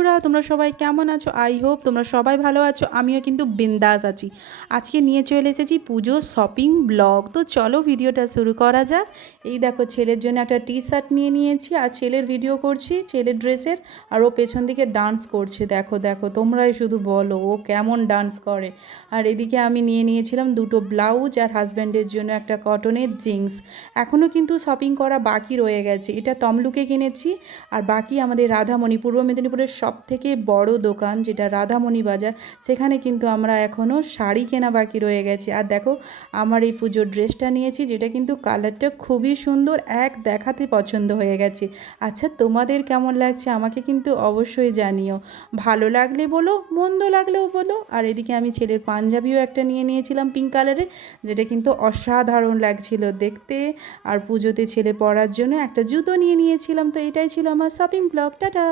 বন্ধুরা, তোমরা সবাই কেমন আছো? আই হোপ তোমরা সবাই ভালো আছো। আমিও কিন্তু বিন্দাস আছি। আজকে নিয়ে চলে এসেছি পুজোর শপিং ব্লগ। তো চলো ভিডিওটা শুরু করা যাক। এই দেখো, ছেলের জন্য একটা টি শার্ট নিয়ে নিয়েছি আর ছেলের ভিডিও করছি, ছেলের ড্রেসের। আর ও পেছন দিকে ডান্স করছে। দেখো দেখো, তোমরাই শুধু বলো ও কেমন ডান্স করে। আর এদিকে আমি নিয়ে নিয়েছিলাম দুটো ব্লাউজ আর হাজব্যান্ডের জন্য একটা কটনের জিন্স। এখনও কিন্তু শপিং করা বাকি রয়ে গেছে। এটা তমলুকে কিনেছি। আর বাকি আমাদের রাধামণি, পূর্ব মেদিনীপুরের সবথেকে বড় দোকান যেটা রাধামণি বাজার, সেখানে কিন্তু আমরা এখনও শাড়ি কেনা বাকি রয়ে গেছে। আর দেখো, আমার এই পুজোর ড্রেসটা নিয়েছি, যেটা কিন্তু কালারটা খুবই সুন্দর, এক দেখাতে পছন্দ হয়ে গেছে। আচ্ছা, তোমাদের কেমন লাগছে আমাকে কিন্তু অবশ্যই জানিও। ভালো লাগলে বলো, মন্দ লাগলেও বলো। আর এদিকে আমি ছেলের পাঞ্জাবিও একটা নিয়ে নিয়েছিলাম পিঙ্ক কালারের, যেটা কিন্তু অসাধারণ লাগছিল দেখতে। আর পুজোতে ছেলে পরার জন্য একটা জুতো নিয়ে নিয়েছিলাম। তো এটাই ছিল আমার শপিং ব্লগ। টাটা।